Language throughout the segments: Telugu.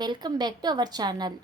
Welcome back to our channel.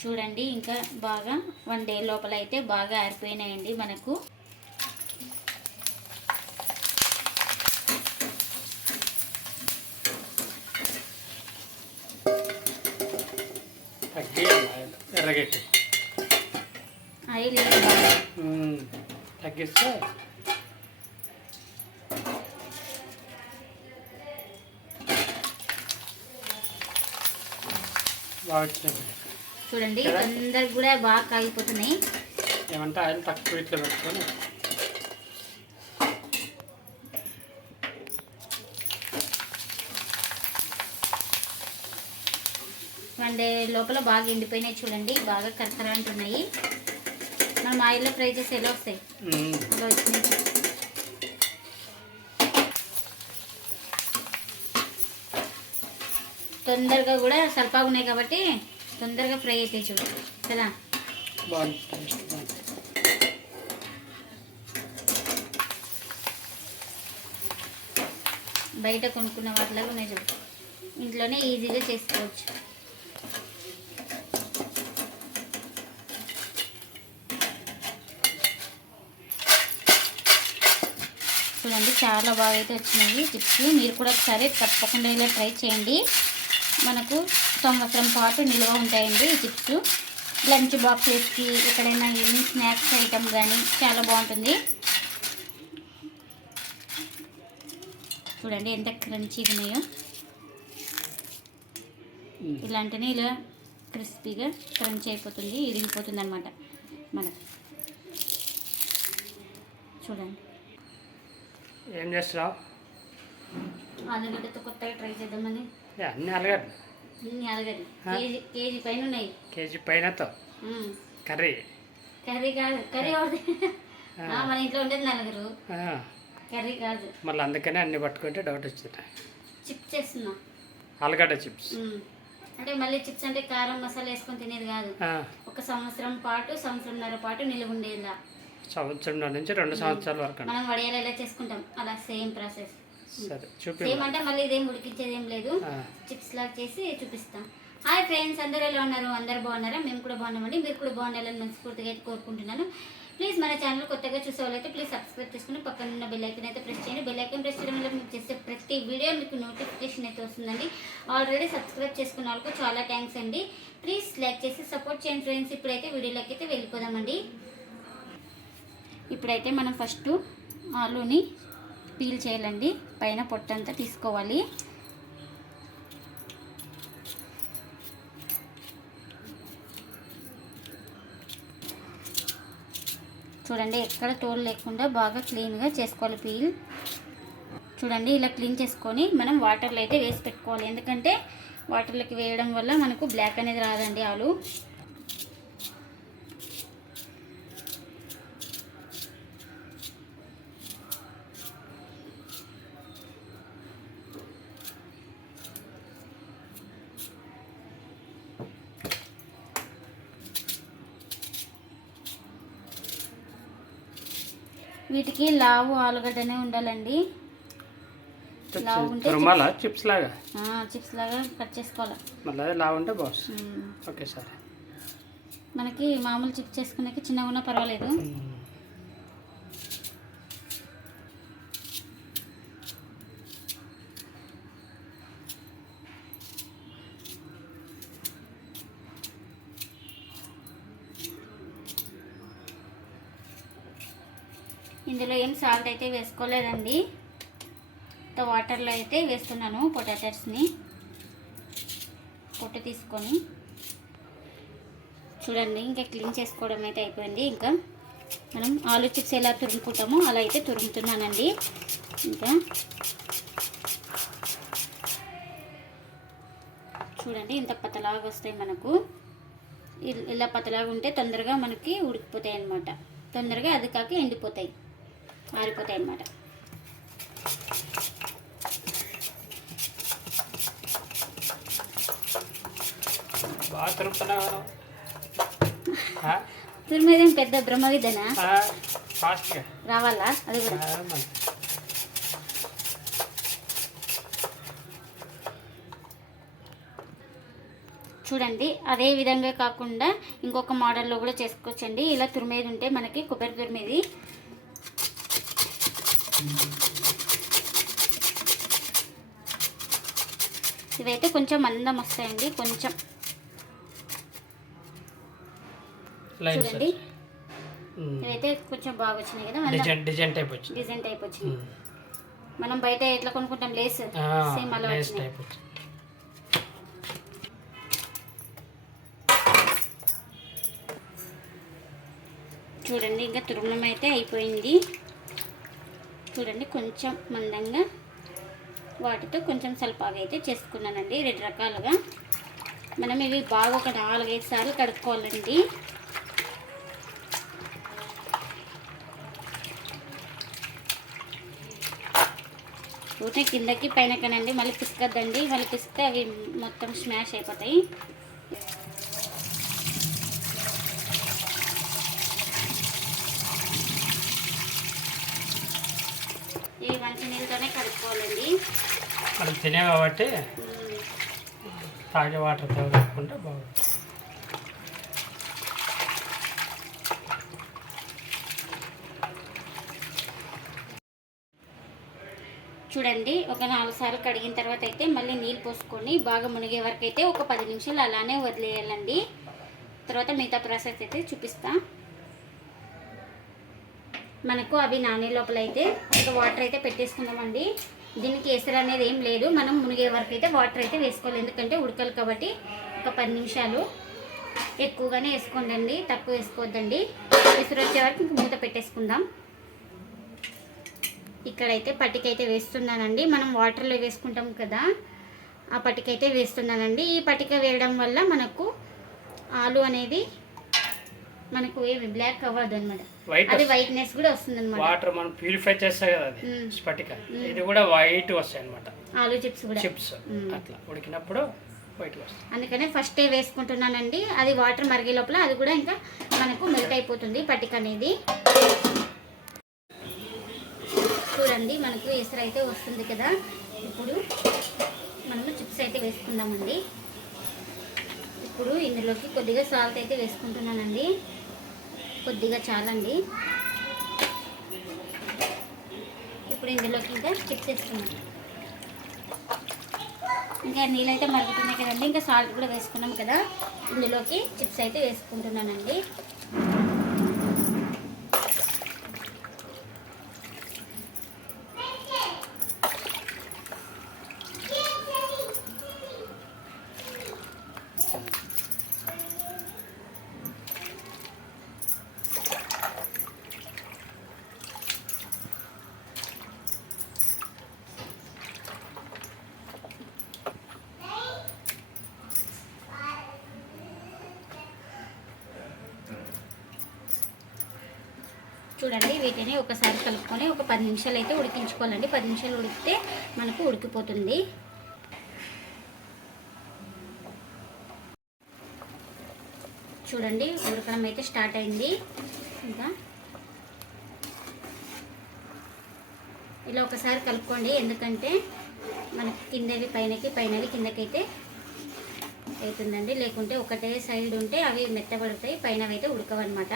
చూడండి ఇంకా బాగా వన్ డే లోపల అయితే బాగా ఆరిపోయినాయండి మనకు. ఎర్రగెట్టి ఆయిల్ తగ్గిస్తే బాగా వచ్చింది. చూడండి తొందరగా కూడా బాగా కాగిపోతున్నాయి. ఏమంటే ఆయిల్ తక్కువ ఇట్లా పెట్టుకొని. డే లోపల బాగా ఎండిపోయినాయి చూడండి బాగా కరకర అంటున్నాయి. మనం ఆయిల్లో ఫ్రై చేసి ఎలా వస్తాయి? అలా వచ్చినాయి. తొందరగా కూడా సల్పాగా ఉన్నాయి కాబట్టి తొందరగా ఫ్రై అవుతాయి చూడు. కదా? బయట కొనుక్కున్న వాటిలాగా ఉన్నాయి చూడు. ఇంట్లోనే ఈజీగా చేసుకోవచ్చు. చూడండి చాలా బాగా అయితే వచ్చినాయి. చిప్స్ మీరు కూడా ఒకసారి తప్పకుండా ఇలా ట్రై చేయండి. మనకు సంవత్సరం పాటు నిల్వ ఉంటాయండి ఈ చిప్స్. లంచ్ బాక్సెస్కి ఎక్కడైనా ఈవినింగ్ స్నాక్స్ ఐటమ్ కానీ చాలా బాగుంటుంది. చూడండి ఎంత క్రంచీగా ఉన్నాయో. ఇలాంటినే ఇలా క్రిస్పీగా క్రంచీ అయిపోతుంది ఇరిగిపోతుంది అనమాట మనకు. చూడండి. ఏం చేస్తున్నావు? ఆలుగడ్డతో కొత్తగా ట్రై చేద్దామని అన్ని అలగడ్డ ఇన్ని ఆలుగడ్డ ఆ? కేజీ కేజీ పైన ఉన్నాయి. కేజీ పైనతో. కర్రీ? కర్రీ కాదు కర్రీ మన ఇంట్లో ఉండేది నలుగురు. కర్రీ కాదు. మళ్ళీ అందుకనే అన్ని పట్టుకుంటే డౌట్ వచ్చింది. చిప్స్ చేస్తున్నా. ఆలుగడ్డ చిప్స్. అంటే మళ్ళీ చిప్స్ అంటే కారం మసాలా వేసుకొని తినేది కాదు. ఒక సంవత్సరం పాటు సంవత్సరంన్నర పాటు నిలువ ఉండేలా. సంవత్సరం నుంచి రెండు సంవత్సరాల వరకు అండి. మనం వడియాలు ఎలా చేసుకుంటాం? అలా సేమ్ ప్రాసెస్. సరే చూపి సేమ్ అంటే మళ్ళీ ఇదేం ఉడికించేది ఏం లేదు చిప్స్ లాగా చేసి చూపిస్తాం. హాయ్ ఫ్రెండ్స్ అందరూ ఎలా ఉన్నారు? అందరు బాగున్నారా? మేము కూడా బాగున్నామండి. మీరు కూడా బాగుండాలని మనస్ఫూర్తిగా అయితే కోరుకుంటున్నాను. ప్లీజ్ మన ఛానల్ కొత్తగా చూసే వాళ్ళైతే ప్లీజ్ సబ్స్క్రైబ్ చేసుకుని పక్కన ఉన్న బెల్ ఐకన్ అయితే ప్రెస్ చేయండి. బెల్ ఐకన్ ప్రెస్ చేయడం వల్ల మీకు చేసే ప్రతి వీడియో మీకు నోటిఫికేషన్ అయితే వస్తుందండి. ఆల్రెడీ సబ్స్క్రైబ్ చేసుకున్న వాళ్ళకు చాలా థ్యాంక్స్ అండి. ప్లీజ్ లైక్ చేసి సపోర్ట్ చేయండి ఫ్రెండ్స్. ఇప్పుడైతే వీడియోలోకి అయితే వెళ్ళిపోదామండి. ఇప్పుడైతే మనం ఫస్ట్ ఆలూని పీల్ చేయాలండి. పైన పొట్టంతా తీసుకోవాలి. చూడండి ఎక్కడ తోలు లేకుండా బాగా క్లీన్గా చేసుకోవాలి పీల్. చూడండి ఇలా క్లీన్ చేసుకొని మనం వాటర్లో అయితే వేసి పెట్టుకోవాలి. ఎందుకంటే వాటర్లోకి వేయడం వల్ల మనకు బ్లాక్ అనేది రాదండి ఆలు. వీటికి లావు ఆలుగడ్డనే ఉండాలండి. లావు ఉంటే తురుమాల చిప్స్ లాగా? చిప్స్ లాగా కట్ చేసుకోవాలి? మళ్ళీ అది లావు ఉంటే మ్మ్. ఓకే సరే. మనకి మామూలు చిప్స్ చేసుకునేకి చిన్నగా ఉన్నా పర్వాలేదు ఇందులో ఏం సాల్ట్ అయితే వేసుకోలేదండి. ఇంత వాటర్లో అయితే వేస్తున్నాను పొటాటోస్ని పొట్టు తీసుకొని. చూడండి ఇంకా క్లీన్ చేసుకోవడం అయితే అయిపోయింది. ఇంకా మనం ఆలు చిప్స్ ఎలా తురుముకుంటామో అలా అయితే తురుముతున్నానండి. ఇంకా చూడండి ఇంత పతలాగా వస్తాయి మనకు. ఇలా పతలాగా ఉంటే తొందరగా మనకి ఉడికిపోతాయి అన్నమాట. తొందరగా అది కాక ఎండిపోతాయి. ఆరిపోతాయి అన్నమాట. తురిమేదేం పెద్ద బ్రహ్మ విధనా ఆ, ఫాస్ట్గా. రావాలా? అది కూడా. చూడండి అదే విధంగా కాకుండా ఇంకొక మోడల్లో కూడా చేసుకోవచ్చండి. ఇలా తురిమేది ఉంటే మనకి కొబ్బరి తురిమేది ఇవైతే కొంచెం మందం వస్తాయండి కొంచెం. చూడండి. ఇవైతే కొంచెం బాగా వచ్చినాయి కదా డిజైన్ టైప్ వచ్చింది. డిజైన్ టైప్ వచ్చింది. మనం బయట ఎట్లా కొనుక్కుంటాం లేస్ సేమ్ అలా వచ్చినాయి. చూడండి ఇంకా తురుమం అయితే అయిపోయింది. చూడండి కొంచెం మందంగా వాటితో కొంచెం సల్పాగా అయితే చేసుకున్నానండి రెండు రకాలుగా. మనం ఇవి బాగా ఒక నాలుగైదు సార్లు కడుక్కోవాలండి. ఊటే కిందకి పైన కనండి మళ్ళీ పిసుకద్దండి మళ్ళీ పిసిస్తే అవి మొత్తం స్మాష్ అయిపోతాయి ఇవి మంచి నీళ్ళతోనే కడుక్కోవాలండి మనం తినే కాబట్టి తాగే వాటర్ తాగకుండా బాగుంటుంది. చూడండి ఒక నాలుగు సార్లు కడిగిన తర్వాత అయితే మళ్ళీ నీళ్ళు పోసుకొని బాగా మునిగే వరకు అయితే ఒక పది నిమిషాలు అలానే వదిలేయాలండి. తర్వాత మిగతా ప్రాసెస్ అయితే చూపిస్తా. మనకు అవి నానే లోపల అయితే ఇంకా వాటర్ అయితే పెట్టేసుకుందామండి. దీనికి ఎసరు అనేది ఏం లేదు. మనం మునిగే వరకు అయితే వాటర్ అయితే వేసుకోవాలి. ఎందుకంటే ఉడకలు కాబట్టి ఒక పది నిమిషాలు ఎక్కువగానే వేసుకోండి తక్కువ వేసుకోవద్దండి. ఎసరు వచ్చే వరకు ఇంక మూత పెట్టేసుకుందాం. ఇక్కడైతే పట్టికైతే వేస్తున్నానండి. మనం వాటర్లో వేసుకుంటాం కదా ఆ పట్టికైతే వేస్తున్నానండి. ఈ పట్టిక వేయడం వల్ల మనకు ఆలు అనేది మనకు ఏమి బ్లాక్ అవ్వదు అనమాట వైట్ అది వైట్నెస్ కూడా వస్తుంది అనమాట వాటర్ మనం ప్యూరిఫై చేస్తాయి కదా అది మ్మ్. స్ఫటిక. ఇది కూడా వైట్ వస్తాయి అనమాట ఆలు చిప్స్ కూడా. చిప్స్. అట్లా. ఉడికినప్పుడు వైట్ వస్తాయి అందుకనే ఫస్టే వేసుకుంటున్నానండి. అది వాటర్ మరిగే లోపల అది కూడా ఇంకా మనకు మెల్ట్ అయిపోతుంది పట్టిక అనేది. చూడండి మనకు ఎసరు అయితే వస్తుంది కదా. ఇప్పుడు మనము చిప్స్ అయితే వేసుకుందామండి. ఇప్పుడు ఇందులోకి కొద్దిగా సాల్ట్ అయితే వేసుకుంటున్నానండి. కొద్దిగా చాలండి. ఇప్పుడు ఇందులోకి ఇంకా చిప్స్ వేసుకున్నాం ఇంకా నీళ్ళైతే మరుగుతున్నాయి కదండి. ఇంకా సాల్ట్ కూడా వేసుకున్నాం కదా. ఇందులోకి చిప్స్ అయితే వేసుకుంటున్నానండి. చూడండి వీటిని ఒకసారి కలుపుకొని ఒక పది నిమిషాలు అయితే ఉడికించుకోవాలండి. పది నిమిషాలు ఉడికితే మనకు ఉడికిపోతుంది. చూడండి ఉడకడం అయితే స్టార్ట్ అయింది. ఇంకా ఇలా ఒకసారి కలుపుకోండి. ఎందుకంటే మనకి కిందవి పైనకి పైనవి కిందకైతే అవుతుందండి. లేకుంటే ఒకటే సైడ్ ఉంటే అవి మెత్తబడతాయి పైన అయితే ఉడకవన్నమాట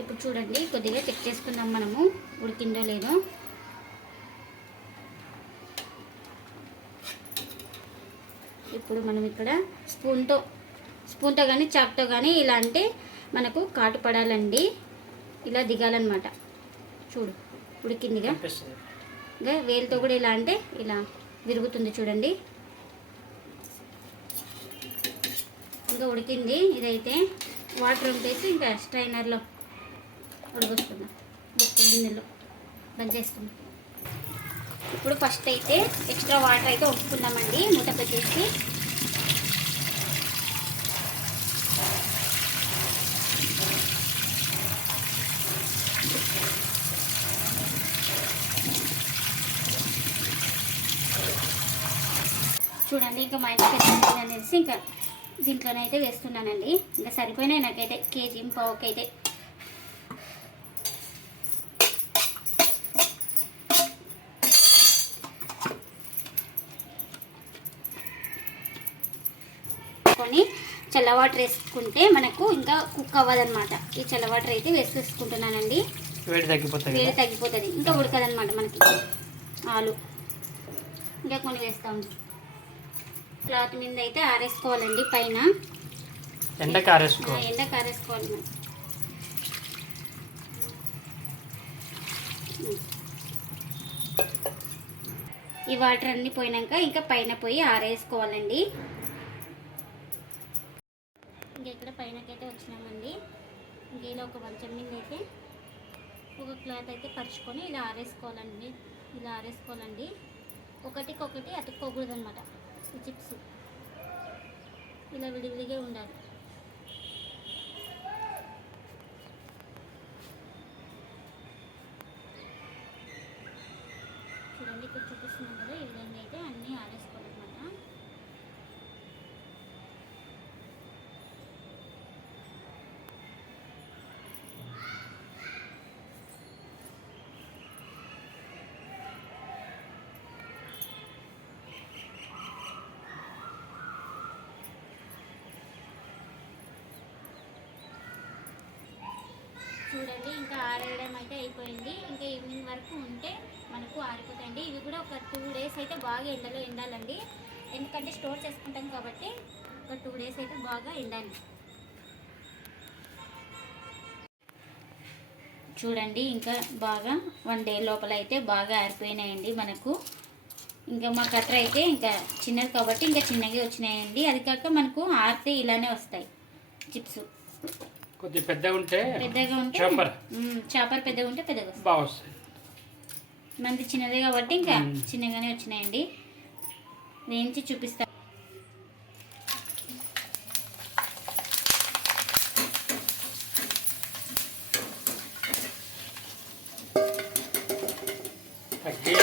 ఇప్పుడు చూడండి కొద్దిగా చెక్ చేసుకుందాం మనము. ఉడికిందో లేదో. ఇప్పుడు మనం ఇక్కడ స్పూన్తో స్పూన్తో కానీ చాక్తో కానీ ఇలా అంటే మనకు కాటు పడాలండి. ఇలా దిగాలన్నమాట. చూడు ఉడికిందిగా ఇంకా వేలుతో కూడా ఇలా అంటే ఇలా విరుగుతుంది చూడండి. ఇంకా ఉడికింది. ఇదైతే వాటర్ ఉంటే ఇంకా స్ట్రైనర్లో ఉడకొస్తున్నాం బొక్క గిన్నెలో చేస్తున్నాం ఇప్పుడు ఫస్ట్ అయితే ఎక్స్ట్రా వాటర్ అయితే వంపుకుందామండి మూత పెట్టేసి. చూడండి ఇంకా మా ఇంటికి వచ్చింది అనేసి ఇంకా దీంట్లోనైతే వేస్తున్నానండి. ఇంకా సరిపోయినాయి నాకైతే. కేజీ ఇంపావుకైతే చల్ల వాటర్ వేసుకుంటే మనకు ఇంకా కుక్ అవ్వదన్నమాట. ఈ చల్ల వాటర్ అయితే వేసేసుకుంటున్నానండి. వేడి తగ్గిపోతుంది వేడి తగ్గిపోతుంది. ఇంకా ఉడకదనమాట మనకి ఆలు. ఇంకా కొన్ని వేస్తాం క్లాత్ మీద అయితే ఆరేసుకోవాలండి పైన. ఎండకి ఆరేసుకో. ఆ, ఎండకు ఆరేసుకోవాలి మనం. ఈ వాటర్ అన్ని పోయినాక ఇంకా పైన పోయి ఆరేసుకోవాలండి ఇంకా ఇక్కడ పైనకైతే వచ్చినామండి ఇంకా ఇలా ఒక మంచం మీద అయితే ఒక క్లాత్ అయితే పరుచుకొని ఇలా ఆరేసుకోవాలండి ఇలా ఒకటికొకటి అతుక్కోకూడదు అనమాట ఈ చిప్స్. ఇలా విడివిడిగా ఉండాలి. చూడండి ఇక్కడ చూపిస్తున్నాం కదా ఈ విధంగా అయితే అన్నీ ఆరేసుకోవాలన్నమాట చూడండి ఇంకా ఆరేయడం అయితే అయిపోయింది. ఇంకా ఈవినింగ్ వరకు ఉంటే మనకు ఆరిపోతాయండి. ఇవి కూడా ఒక టూ డేస్ అయితే బాగా ఎండలో ఎండాలండి. ఎందుకంటే స్టోర్ చేసుకుంటాం కాబట్టి ఒక టూ డేస్ అయితే బాగా ఎండాలి. చూడండి ఇంకా బాగా వన్ డే లోపల అయితే బాగా ఆరిపోయినాయండి మనకు. ఇంకా మా కట్టర్ అయితే ఇంకా చిన్నది కాబట్టి ఇంకా చిన్నగా వచ్చినాయండి. అది కాక మనకు ఆరితే ఇలానే వస్తాయి చిప్స్. కొద్దిగా పెద్దగా ఉంటే పెద్దగా ఉంటే చాపర్. చాపర్ పెద్దగా ఉంటే పెద్దగా వస్తుంది. బాగా వస్తాయి మంది చిన్నదే కాబట్టి ఇంకా. చిన్నగానే వచ్చినాయండి. వేయించి చూపిస్తా. తగ్గి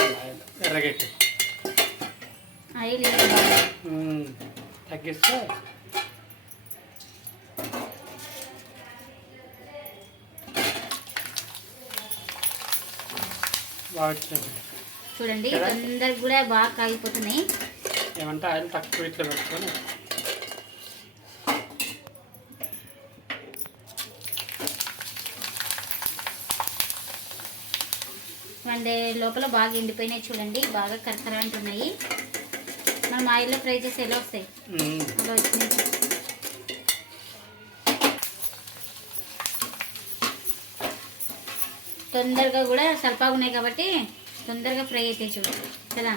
ఎర్రగెట్టి ఆయిల్ తగ్గిస్తే చూడండి? అందరికి కూడా బాగా కాగిపోతున్నాయి. ఏమంటే ఆయిల్ తక్కువ ఇట్లా పెట్టుకొని. వన్ డే లోపల బాగా ఎండిపోయినాయి చూడండి బాగా కరకర అంటున్నాయి. మనం ఆయిల్లో ఫ్రై చేసి ఎలా వస్తాయి? ఉమ్, అలా వచ్చినాయి. తొందరగా కూడా సల్పాగా ఉన్నాయి కాబట్టి తొందరగా ఫ్రై అవుతాయి చూడు. కదా.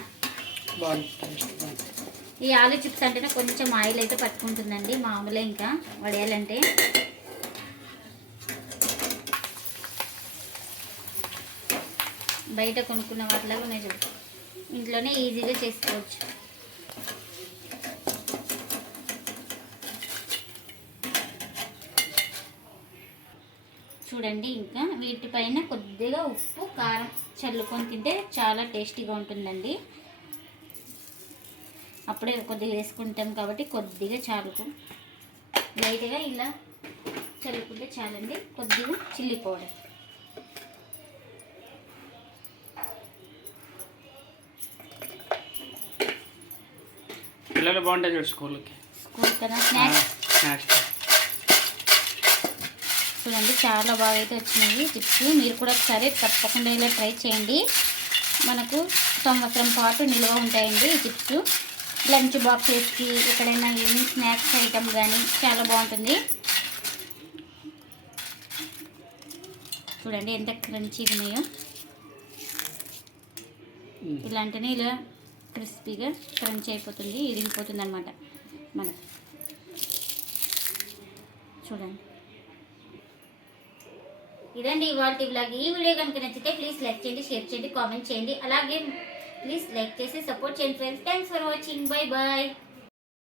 ఈ ఆలు చిప్స్ అంటేనే కొంచెం ఆయిల్ అయితే పట్టుకుంటుందండి మామూలే ఇంకా వడియాలంటే. బయట కొనుక్కున్న వాటిలాగా ఉన్నాయి చూడు. ఇంట్లోనే ఈజీగా చేసుకోవచ్చు. చూడండి ఇంకా వీటిపైన కొద్దిగా ఉప్పు కారం చల్లుకొని తింటే చాలా టేస్టీగా ఉంటుందండి. అప్పుడే కొద్దిగా వేసుకుంటాం కాబట్టి కొద్దిగా చాలుకు. లైట్గా ఇలా చల్లుకుంటే చాలండి. కొద్దిగా చిల్లీ పౌడర్. పిల్లలు బాగుంటాయి స్కూల్కి. స్కూల్ కదా? స్నాక్స్? స్నాక్స్. చూడండి చాలా బాగా అయితే వచ్చినాయి. చిప్స్ మీరు కూడా ఒకసారి తప్పకుండా ఇలా ట్రై చేయండి. మనకు సంవత్సరం పాటు నిల్వ ఉంటాయండి ఈ చిప్స్. లంచ్ బాక్సెస్కి ఎక్కడైనా ఈవినింగ్ స్నాక్స్ ఐటమ్ కానీ చాలా బాగుంటుంది. చూడండి ఎంత క్రంచీగా ఉన్నాయో. ఇలాంటినే ఇలా క్రిస్పీగా క్రంచ్ అయిపోతుంది ఇరిగిపోతుంది అనమాట మనకు చూడండి. ఇదండి ఇవాళ బ్లాగ్ ఈ వీడియో కనుక నచ్చితే ప్లీజ్ లైక్ చేయండి షేర్ చేయండి కామెంట్ చేయండి. అలాగే ప్లీజ్ లైక్ చేసి సపోర్ట్ చేయండి friends thanks for watching bye bye